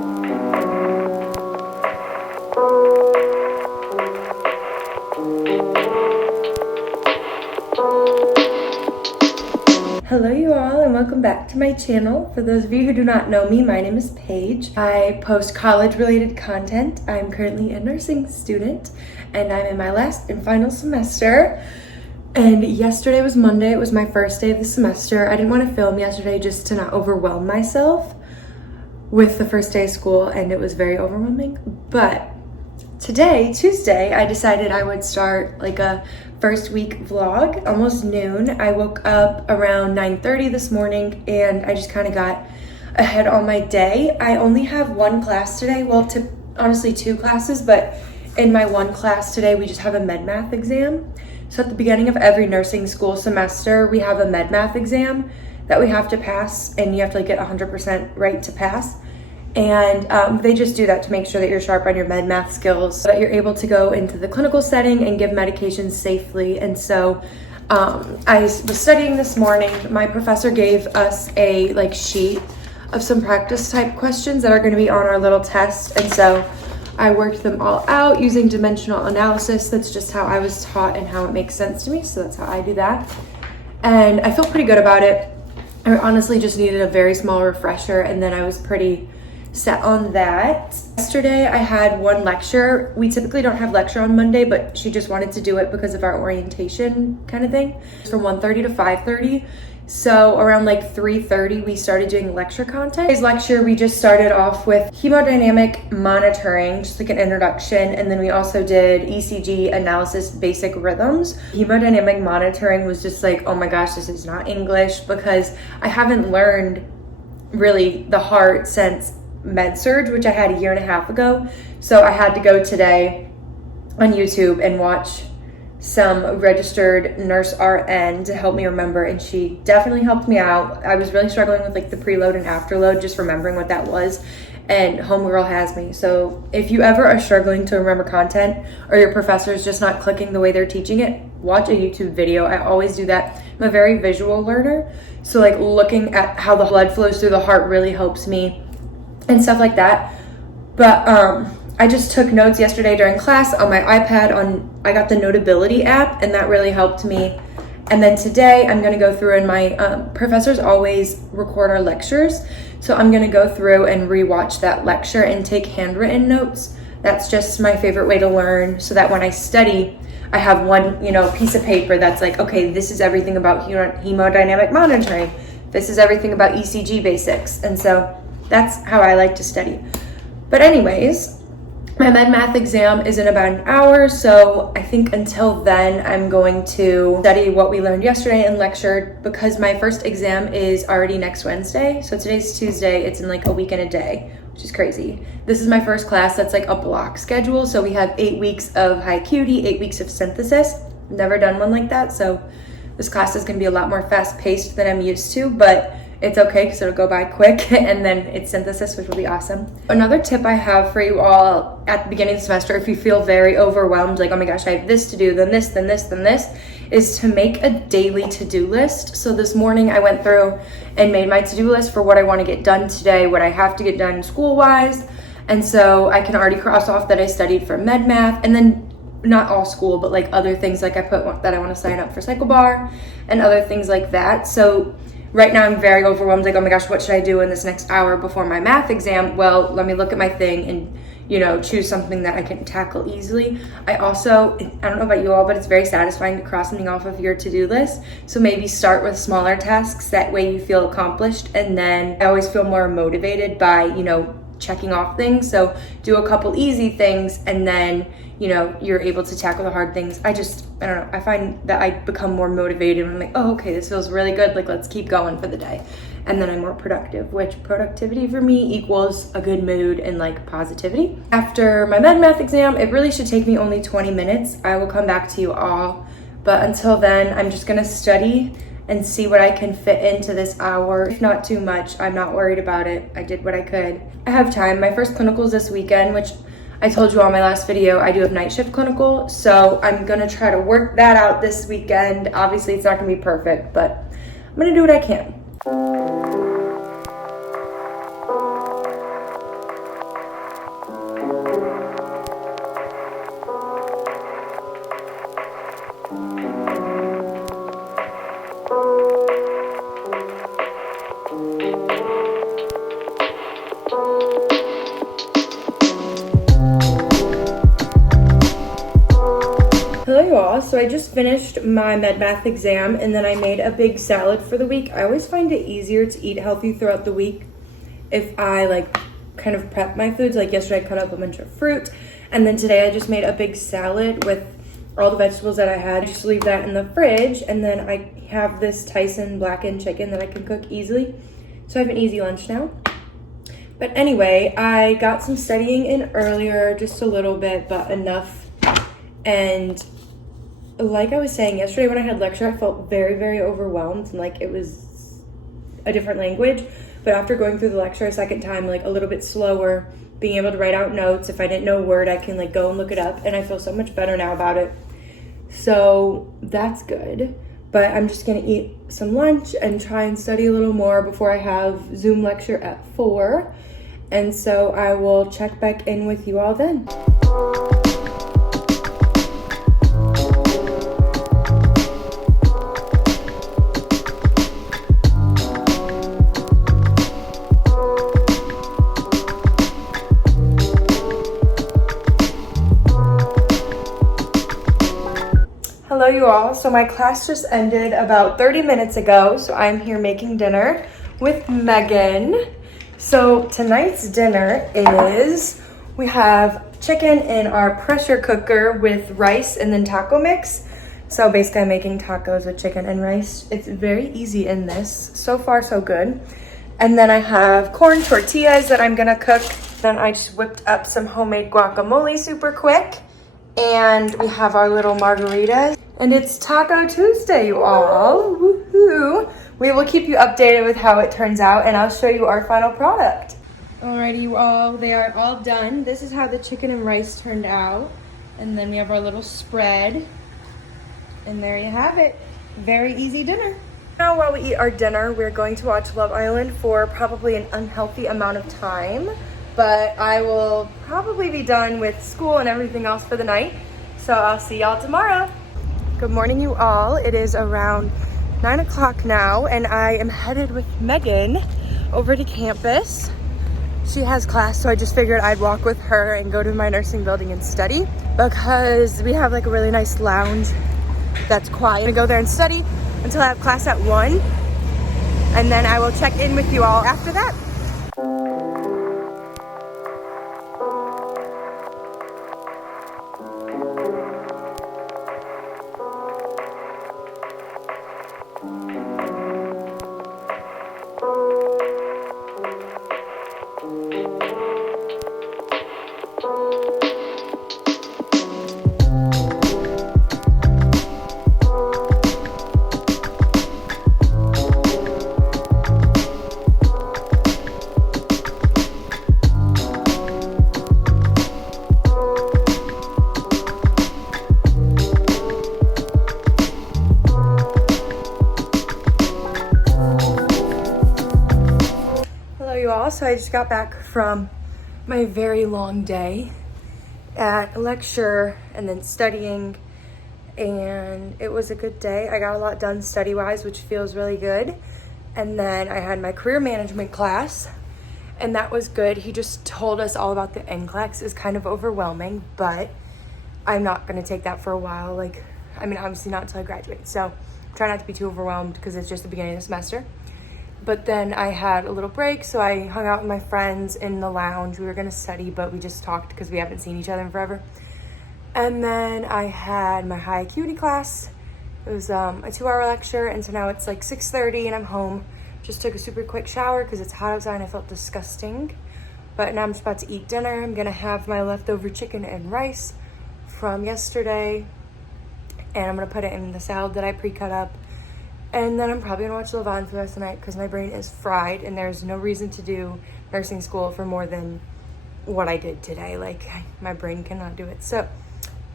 Hello you all, and welcome back to my channel. For those of you who do not know me, my name is Paige. I post college related content. I'm currently a nursing student and I'm in my last and final semester. And yesterday was Monday. It was my first day of the semester. I didn't want to film yesterday just to not overwhelm myself with the first day of school, and it was very overwhelming. But today, Tuesday, I decided I would start like a first week vlog, almost noon. I woke up around 9:30 this morning and I just kind of got ahead on my day. I only have one class today, well, honestly two classes, but in my one class today, we just have a med math exam. So at the beginning of every nursing school semester, we have a med math exam that we have to pass, and you have to like get 100% right to pass. And they just do that to make sure that you're sharp on your med math skills, so that you're able to go into the clinical setting and give medications safely. And so I was studying this morning. My professor gave us a sheet of some practice type questions that are going to be on our little test. And so I worked them all out using dimensional analysis. That's just how I was taught and how it makes sense to me. So that's how I do that. And I feel pretty good about it. I honestly just needed a very small refresher, and then I was pretty set on that. Yesterday I had one lecture. We typically don't have lecture on Monday, but she just wanted to do it because of our orientation kind of thing. It's from 1:30 to 5:30. So around 3:30 we started doing lecture content. Today's lecture, we just started off with hemodynamic monitoring, just like an introduction, and then we also did ECG analysis, basic rhythms. Hemodynamic monitoring was just like, oh my gosh, this is not English, because I haven't learned really the heart since med surge, which I had a year and a half ago. So I had to go today on YouTube and watch some registered nurse RN to help me remember, and she definitely helped me out. I was really struggling with the preload and afterload, just remembering what that was, and homegirl has me. So if you ever are struggling to remember content, or your professor is just not clicking the way they're teaching it, watch a YouTube video. I always do that. I'm a very visual learner, so looking at how the blood flows through the heart really helps me and stuff like that. But I just took notes yesterday during class on my iPad. I got the Notability app, and that really helped me. And then today I'm going to go through, and my professors always record our lectures, so I'm going to go through and rewatch that lecture and take handwritten notes. That's just my favorite way to learn, so that when I study, I have one piece of paper that's like, okay, this is everything about hemodynamic monitoring, this is everything about ECG basics. And so that's how I like to study. But anyways, my med math exam is in about an hour, so I think until then I'm going to study what we learned yesterday and lectured, because my first exam is already next Wednesday. So today's Tuesday, it's in a week and a day, which is crazy. This is my first class that's a block schedule, so we have 8 weeks of high acuity, 8 weeks of synthesis. Never done one like that, so this class is going to be a lot more fast paced than I'm used to, but it's okay because it'll go by quick, and then it's synthesis, which will be awesome. Another tip I have for you all at the beginning of the semester, if you feel very overwhelmed, like, oh my gosh, I have this to do, then this, then this, then this, is to make a daily to-do list. So this morning I went through and made my to-do list for what I want to get done today, what I have to get done school-wise. And so I can already cross off that I studied for med math, and then not all school, but other things, I put that I want to sign up for Cycle Bar and other things like that. So right now I'm very overwhelmed, oh my gosh, what should I do in this next hour before my math exam? Well, let me look at my thing and choose something that I can tackle easily. I don't know about you all, but it's very satisfying to cross something off of your to-do list. So maybe start with smaller tasks, that way you feel accomplished, and then I always feel more motivated by checking off things. So do a couple easy things, and then you're able to tackle the hard things. I don't know, I find that I become more motivated when I'm like, oh, okay, this feels really good, let's keep going for the day. And then I'm more productive, which productivity for me equals a good mood and positivity. After my med math exam, it really should take me only 20 minutes. I will come back to you all, but until then, I'm just gonna study and see what I can fit into this hour. If not too much, I'm not worried about it. I did what I could. I have time. My first clinical's this weekend, which I told you on my last video, I do have night shift clinical, so I'm gonna try to work that out this weekend. Obviously, it's not gonna be perfect, but I'm gonna do what I can. all, so I just finished my med math exam and then I made a big salad for the week. I always find it easier to eat healthy throughout the week if I like kind of prep my foods. Like yesterday I cut up a bunch of fruit, and then today I just made a big salad with all the vegetables that I had. Just leave that in the fridge, and then I have this Tyson blackened chicken that I can cook easily. So I have an easy lunch now. But anyway, I got some studying in earlier, just a little bit, but enough. And like I was saying yesterday when I had lecture, I felt very, very overwhelmed and like it was a different language. But after going through the lecture a second time, like a little bit slower, being able to write out notes, if I didn't know a word, I can like go and look it up, and I feel so much better now about it. So that's good. But I'm just gonna eat some lunch and try and study a little more before I have Zoom lecture at 4. And so I will check back in with you all then. Hello you all. So my class just ended about 30 minutes ago, so I'm here making dinner with Megan. So tonight's dinner is, we have chicken in our pressure cooker with rice and then taco mix. So basically I'm making tacos with chicken and rice. It's very easy in this. So far so good. And then I have corn tortillas that I'm gonna cook. Then I just whipped up some homemade guacamole super quick. And we have our little margaritas. And it's Taco Tuesday, you all. Woohoo! We will keep you updated with how it turns out, and I'll show you our final product. Alrighty, you all, they are all done. This is how the chicken and rice turned out. And then we have our little spread. And there you have it. Very easy dinner. Now while we eat our dinner, we're going to watch Love Island for probably an unhealthy amount of time. But I will probably be done with school and everything else for the night. So I'll see y'all tomorrow. Good morning, you all. It is around 9 o'clock now, and I am headed with Megan over to campus. She has class, so I just figured I'd walk with her and go to my nursing building and study because we have like a really nice lounge that's quiet. I'm gonna go there and study until I have class at 1, and then I will check in with you all after that. So I just got back from my very long day at lecture and then studying, and it was a good day. I got a lot done study-wise, which feels really good. And then I had my career management class, and that was good. He just told us all about the NCLEX. Is kind of overwhelming, but I'm not going to take that for a while. Like, I mean, obviously not until I graduate. So try not to be too overwhelmed because it's just the beginning of the semester. But then I had a little break, so I hung out with my friends in the lounge. We were gonna study, but we just talked because we haven't seen each other in forever. And then I had my high acuity class. It was a 2-hour lecture, and so now it's like 6:30 and I'm home. Just took a super quick shower because it's hot outside and I felt disgusting. But now I'm just about to eat dinner. I'm gonna have my leftover chicken and rice from yesterday, and I'm gonna put it in the salad that I pre-cut up. And then I'm probably gonna watch Love Island for the rest of the night because my brain is fried and there's no reason to do nursing school for more than what I did today. Like, my brain cannot do it. So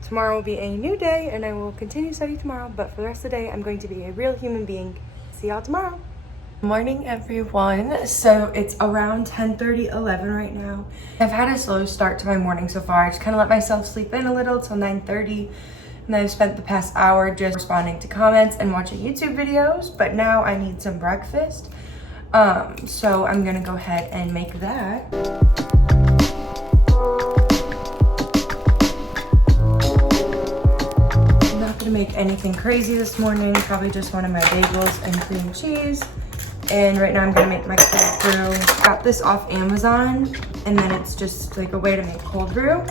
tomorrow will be a new day and I will continue study tomorrow, but for the rest of the day, I'm going to be a real human being. See y'all tomorrow. Morning, everyone. So it's around 10:30, 11 right now. I've had a slow start to my morning so far. I just kind of let myself sleep in a little till 9:30. And I've spent the past hour just responding to comments and watching YouTube videos, but now I need some breakfast. So I'm gonna go ahead and make that. I'm not gonna make anything crazy this morning. Probably just one of my bagels and cream cheese. And right now I'm gonna make my cold brew. Got this off Amazon, and then it's just like a way to make cold brew.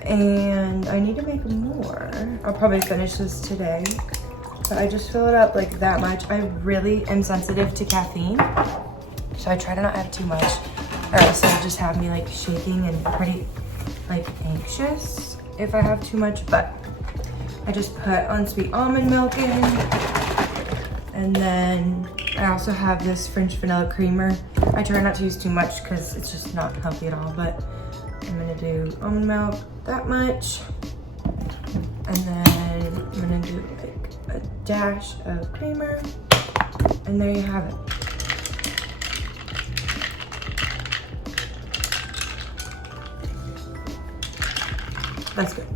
And I need to make more. I'll probably finish this today. But I just fill it up like that much. I really am sensitive to caffeine, so I try to not have too much, or else it'll just have me like shaking and pretty like anxious if I have too much. But I just put unsweet almond milk in, and then I also have this French vanilla creamer. I try not to use too much because it's just not healthy at all, but I'm gonna do almond milk, that much, and then I'm gonna do like a dash of creamer, and there you have it. That's good.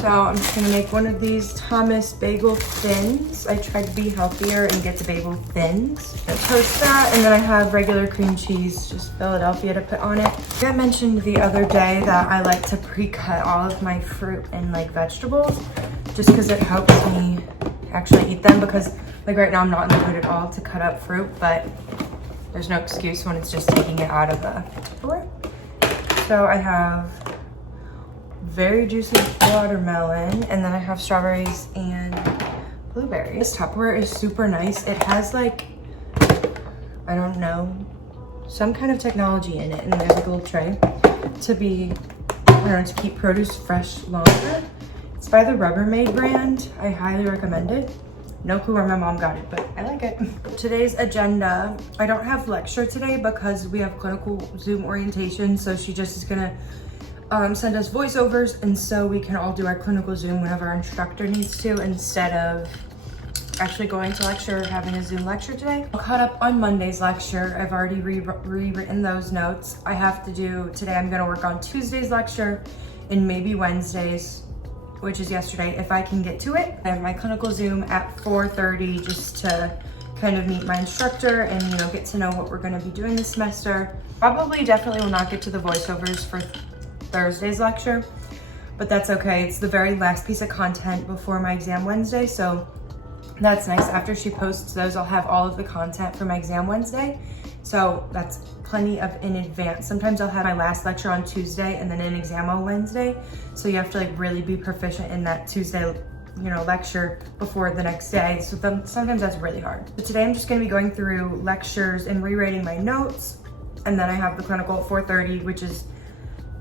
So I'm just gonna make one of these Thomas bagel thins. I tried to be healthier and get the bagel thins. I toast that, and then I have regular cream cheese, just Philadelphia, to put on it. I mentioned the other day that I like to pre-cut all of my fruit and like vegetables, just because it helps me actually eat them, because like right now I'm not in the mood at all to cut up fruit, but there's no excuse when it's just taking it out of the Tupperware. So I have very juicy watermelon, and then I have strawberries and blueberries. This Tupperware is super nice. It has like, I don't know, some kind of technology in it, and there's like a little tray to be, I don't know, to keep produce fresh longer. It's by the Rubbermaid brand. I highly recommend it. No clue where my mom got it, but I like it. Today's agenda, I don't have lecture today because we have clinical Zoom orientation, so she just is gonna send us voiceovers, and so we can all do our clinical Zoom whenever our instructor needs to, instead of actually going to lecture or having a Zoom lecture today. I'm caught up on Monday's lecture. I've already rewritten those notes. I have to do, today I'm gonna work on Tuesday's lecture and maybe Wednesday's, which is yesterday, if I can get to it. I have my clinical Zoom at 4:30 just to kind of meet my instructor and, you know, get to know what we're gonna be doing this semester. Probably definitely will not get to the voiceovers for Thursday's lecture, but that's okay. It's the very last piece of content before my exam Wednesday, so that's nice. After she posts those, I'll have all of the content for my exam Wednesday, so that's plenty of in advance. Sometimes I'll have my last lecture on Tuesday and then an exam on Wednesday, so you have to like really be proficient in that Tuesday, you know, lecture before the next day, so sometimes that's really hard. But today I'm just going to be going through lectures and rewriting my notes, and then I have the clinical at 4:30, which is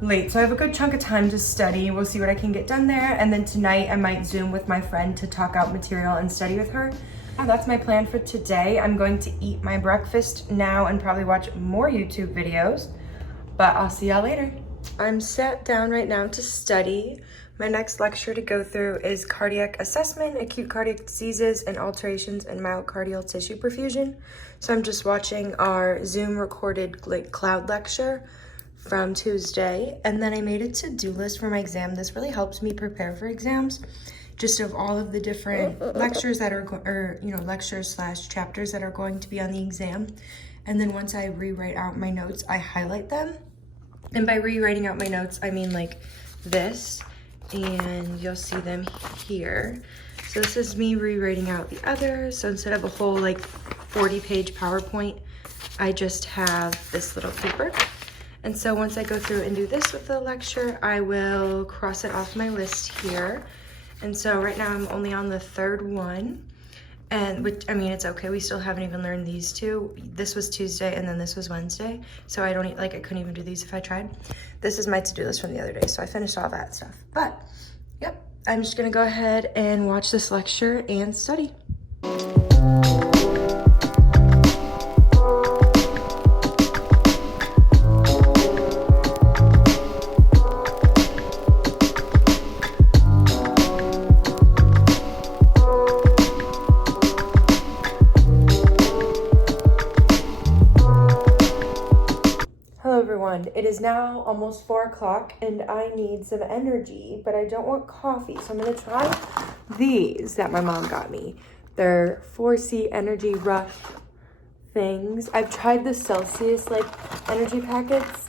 late, so I have a good chunk of time to study. We'll see what I can get done there, and then tonight I might Zoom with my friend to talk out material and study with her. That's my plan for today. I'm going to eat my breakfast now and probably watch more YouTube videos, but I'll see y'all later. I'm sat down right now to study. My next lecture to go through is cardiac assessment, acute cardiac diseases, and alterations in myocardial tissue perfusion. So I'm just watching our Zoom recorded like cloud lecture from Tuesday, and then I made a to-do list for my exam. This really helps me prepare for exams, just of all of the different lectures that are, lectures / chapters that are going to be on the exam. And then once I rewrite out my notes, I highlight them. And by rewriting out my notes, I mean like this, and you'll see them here. So this is me rewriting out the others. So instead of a whole like 40-page PowerPoint, I just have this little paper. And so once I go through and do this with the lecture, I will cross it off my list here. And so right now I'm only on the third one, and which, I mean, it's okay. We still haven't even learned these two. This was Tuesday and then this was Wednesday. So I couldn't even do these if I tried. This is my to-do list from the other day. So I finished all that stuff, but yep, I'm just gonna go ahead and watch this lecture and study. It is now almost 4 o'clock and I need some energy, but I don't want coffee. So I'm gonna try these that my mom got me. They're 4C Energy Rush things. I've tried the Celsius energy packets,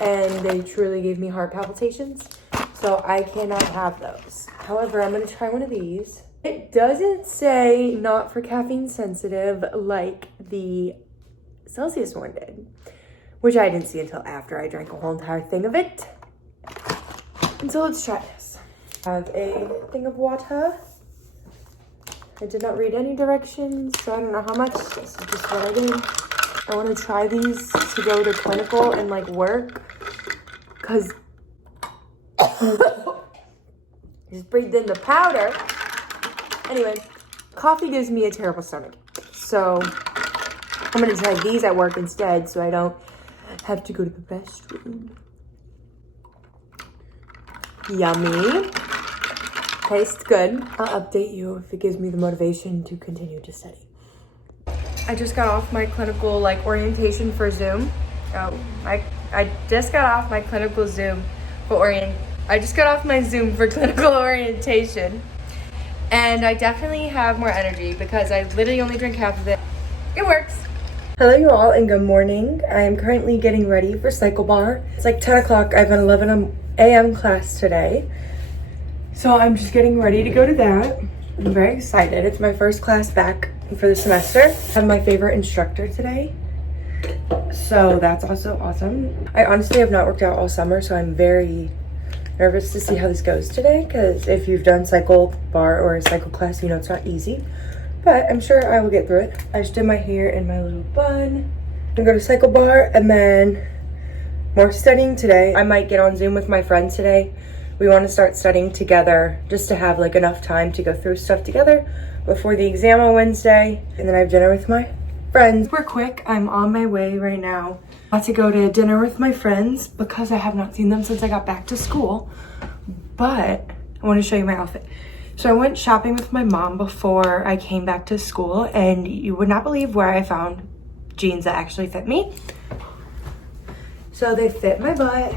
and they truly gave me heart palpitations. So so I cannot have those. However, I'm gonna try one of these. It doesn't say not for caffeine sensitive like the Celsius one did, which I didn't see until after I drank a whole entire thing of it. And so let's try this. I have a thing of water. I did not read any directions, so I don't know how much. This is just what I did. I want to try these to go to clinical and like work, because just breathed in the powder. Anyway, coffee gives me a terrible stomach, so I'm gonna try these at work instead so I don't have to go to the restroom. Yummy. Tastes good. I'll update you if it gives me the motivation to continue to study. I just got off my clinical like orientation for Zoom. I just got off my clinical Zoom for I just got off my Zoom for clinical orientation. And I definitely have more energy because I literally only drink half of it. It works. Hello you all and good morning. I am currently getting ready for cycle bar. It's like 10 o'clock. I have an 11 a.m. class today. So I'm just getting ready to go to that. I'm very excited. It's my first class back for the semester. I have my favorite instructor today. So that's also awesome. I honestly have not worked out all summer, so I'm very nervous to see how this goes today, because if you've done cycle bar or a cycle class, you know it's not easy, but I'm sure I will get through it. I just did my hair in my little bun. I'm gonna go to cycle bar and then more studying today. I might get on Zoom with my friends today. We want to start studying together just to have like enough time to go through stuff together before the exam on Wednesday, and then I have dinner with my friends. We're quick. I'm on my way right now. About to go to dinner with my friends because I have not seen them since I got back to school. But I want to show you my outfit. So I went shopping with my mom before I came back to school, and you would not believe where I found jeans that actually fit me. So they fit my butt,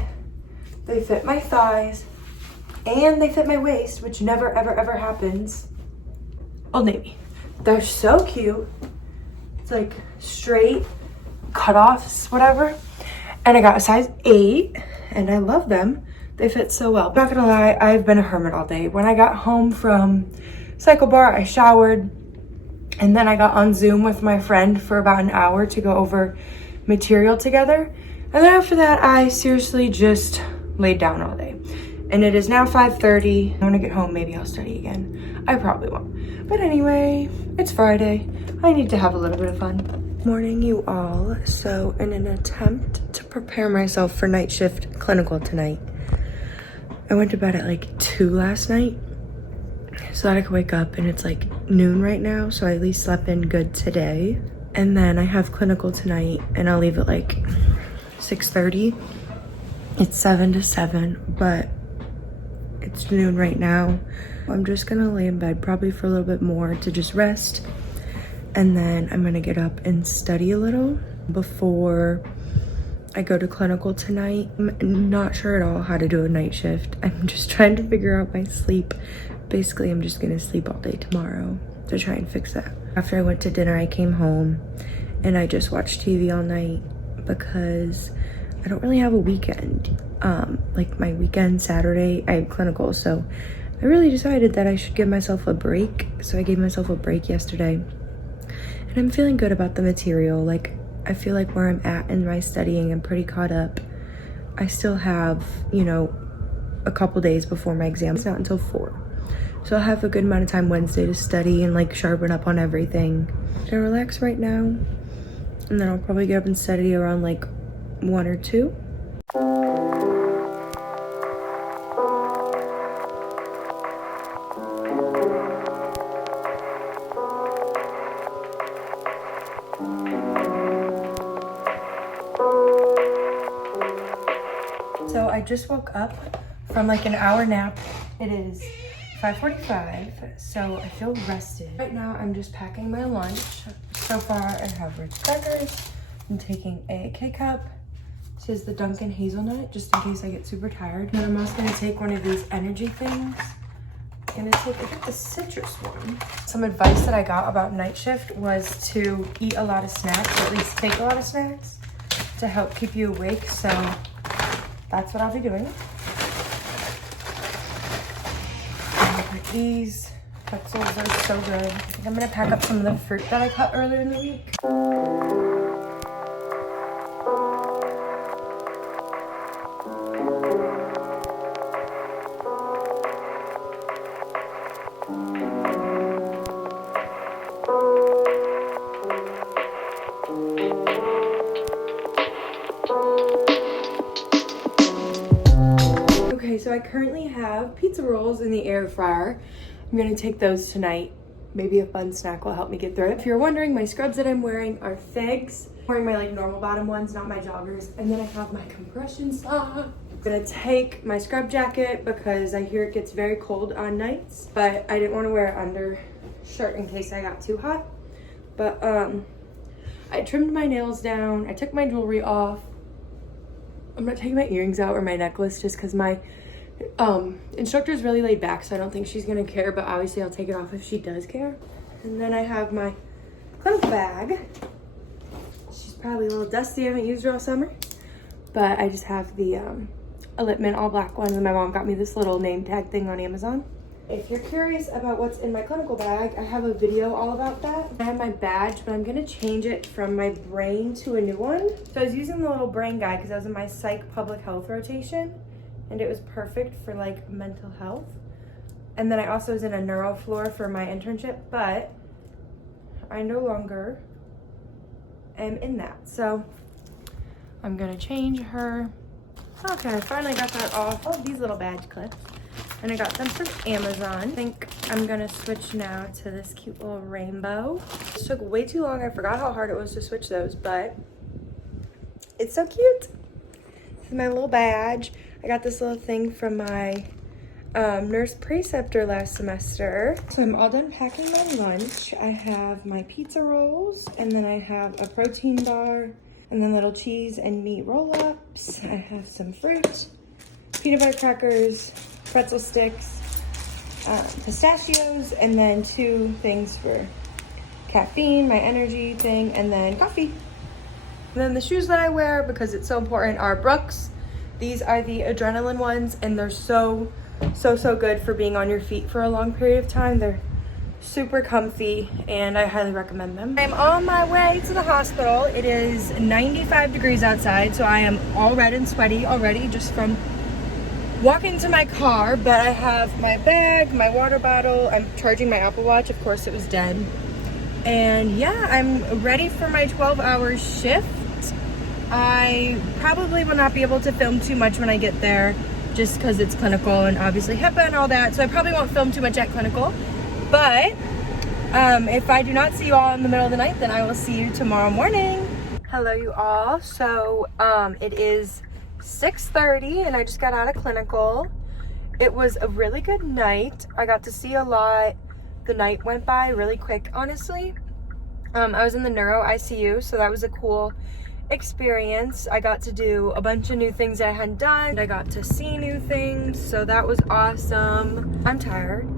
they fit my thighs, and they fit my waist, which never ever ever happens. Old Navy. They're so cute. It's like straight cutoffs, whatever. And I got a size 8 and I love them. They fit so well. Not gonna lie, I've been a hermit all day. When I got home from cycle bar, I showered and then I got on Zoom with my friend for about an hour to go over material together. And then after that, I seriously just laid down all day. And it is now 5:30. When I get home, maybe I'll study again. I probably won't. But anyway, it's Friday. I need to have a little bit of fun. Morning, you all. So in an attempt to prepare myself for night shift clinical tonight, I went to bed at like 2 last night so that I could wake up, and it's like noon right now, so I at least slept in good today. And then I have clinical tonight and I'll leave at like 6:30. It's 7 to 7, but it's noon right now. I'm just gonna lay in bed probably for a little bit more to just rest, and then I'm gonna get up and study a little before I go to clinical tonight. I'm not sure at all how to do a night shift. I'm just trying to figure out my sleep. Basically, I'm just gonna sleep all day tomorrow to try and fix that. After I went to dinner, I came home and I just watched TV all night because I don't really have a weekend. Like my weekend, Saturday, I have clinical, so I really decided that I should give myself a break. So I gave myself a break yesterday, and I'm feeling good about the material. Like, I feel like where I'm at in my studying, I'm pretty caught up. I still have, you know, a couple days before my exam. It's not until 4. So I'll have a good amount of time Wednesday to study and like sharpen up on everything. I'm gonna relax right now, and then I'll probably get up and study around like 1 or 2. So I just woke up from like an hour nap. It is 5:45, so I feel rested. Right now I'm just packing my lunch. So far I have Ritz crackers. I'm taking a K-cup. This is the Dunkin' hazelnut, just in case I get super tired. And then I'm also gonna take one of these energy things. I'm gonna take, I think, the citrus one. Some advice that I got about night shift was to eat a lot of snacks, or at least take a lot of snacks to help keep you awake. So that's what I'll be doing. These pretzels are so good. I think I'm gonna pack up some of the fruit that I cut earlier in the week. Okay, so I currently have pizza rolls in the air fryer. I'm gonna take those tonight. Maybe a fun snack will help me get through it. If you're wondering, my scrubs that I'm wearing are figs. I'm wearing my like normal bottom ones, not my joggers. And then I have my compression sock. I'm gonna take my scrub jacket because I hear it gets very cold on nights, but I didn't want to wear it under shirt in case I got too hot. But I trimmed my nails down. I took my jewelry off. I'm not taking my earrings out or my necklace just because my instructor's really laid back, so I don't think she's gonna care, but obviously I'll take it off if she does care. And then I have my clinical bag. She's probably a little dusty. I haven't used her all summer, but I just have the a lip mint all black one, and my mom got me this little name tag thing on Amazon. If you're curious about what's in my clinical bag, I have a video all about that. I have my badge, but I'm gonna change it from my brain to a new one. So I was using the little brain guide because I was in my psych public health rotation, and it was perfect for like mental health. And then I also was in a neuro floor for my internship, but I no longer am in that. So I'm gonna change her. Okay, I finally got that off. Oh, these little badge clips. And I got them from Amazon. I think I'm gonna switch now to this cute little rainbow. This took way too long. I forgot how hard it was to switch those, but it's so cute. This is my little badge. I got this little thing from my nurse preceptor last semester. So I'm all done packing my lunch. I have my pizza rolls, and then I have a protein bar, and then little cheese and meat roll-ups. I have some fruit, peanut butter crackers, pretzel sticks, pistachios, and then 2 things for caffeine, my energy thing, and then coffee. And then the shoes that I wear, because it's so important, are Brooks. These are the adrenaline ones, and they're so good for being on your feet for a long period of time. They're super comfy, and I highly recommend them. I'm on my way to the hospital. It is 95 degrees outside, so I am all red and sweaty already just from walking to my car. But I have my bag, my water bottle. I'm charging my Apple Watch. Of course, it was dead. And yeah, I'm ready for my 12-hour shift. I probably will not be able to film too much when I get there just because it's clinical and obviously HIPAA and all that. So I probably won't film too much at clinical. But if I do not see you all in the middle of the night, then I will see you tomorrow morning. Hello, you all. So it is 6:30 and I just got out of clinical. It was a really good night. I got to see a lot. The night went by really quick, honestly. I was in the neuro ICU, so that was a cool experience. I got to do a bunch of new things I hadn't done. I got to see new things, so that was awesome. I'm tired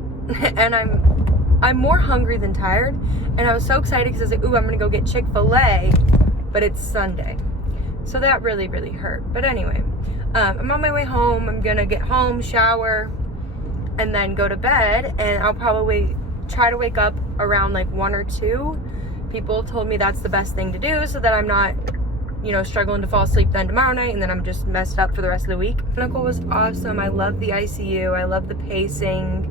and I'm more hungry than tired, and I was so excited because I was like, ooh, I'm gonna go get Chick-fil-A, but it's Sunday. So that really hurt. But anyway, I'm on my way home. I'm gonna get home, shower, and then go to bed, and I'll probably try to wake up around like 1 or 2. People told me that's the best thing to do so that I'm not, you know, struggling to fall asleep then tomorrow night and then I'm just messed up for the rest of the week. Clinical was awesome. I love the ICU. I love the pacing,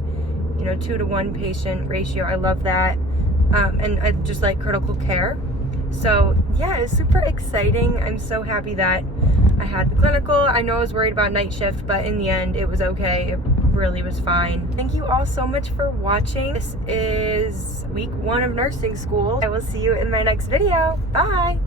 you know, 2 to 1 patient ratio. I love that. And I just like critical care. So yeah, it's super exciting. I'm so happy that I had the clinical. I know I was worried about night shift, but in the end it was okay. It really was fine. Thank you all so much for watching. This is week 1 of nursing school. I will see you in my next video. Bye.